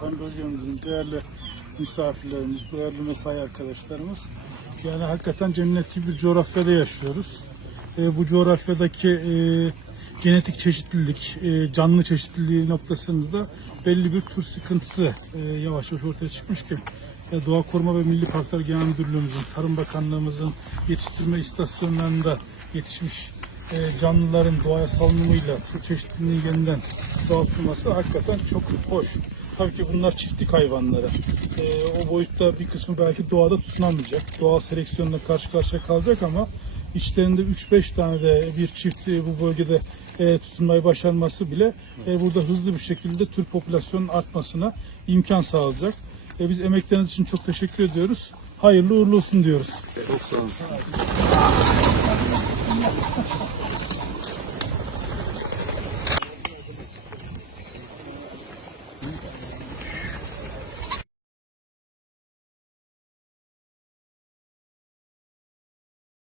Sayın Bölgemizin değerli misafirlerimiz, değerli mesai arkadaşlarımız. Yani hakikaten cennet gibi bir coğrafyada yaşıyoruz. E, bu coğrafyadaki e, genetik çeşitlilik, e, canlı çeşitliliği noktasında da belli bir tür sıkıntısı e, yavaş yavaş ortaya çıkmış ki e, Doğa Koruma ve Milli Parklar Genel Müdürlüğümüzün, Tarım Bakanlığımızın yetiştirme istasyonlarında yetişmiş e, canlıların doğaya salınımıyla tür çeşitliliğinin yeniden çoğaltılması hakikaten çok hoş. Tabii ki bunlar çiftlik hayvanları. E, o boyutta bir kısmı belki doğada tutunamayacak. Doğal seleksiyonla karşı karşıya kalacak ama içlerinde 3-5 tane de bir çift e, bu bölgede e, tutunmayı başarması bile e, burada hızlı bir şekilde tür popülasyonun artmasına imkan sağlayacak. E, biz emekleriniz için çok teşekkür ediyoruz. Hayırlı uğurlu olsun diyoruz. Çok sağ olun.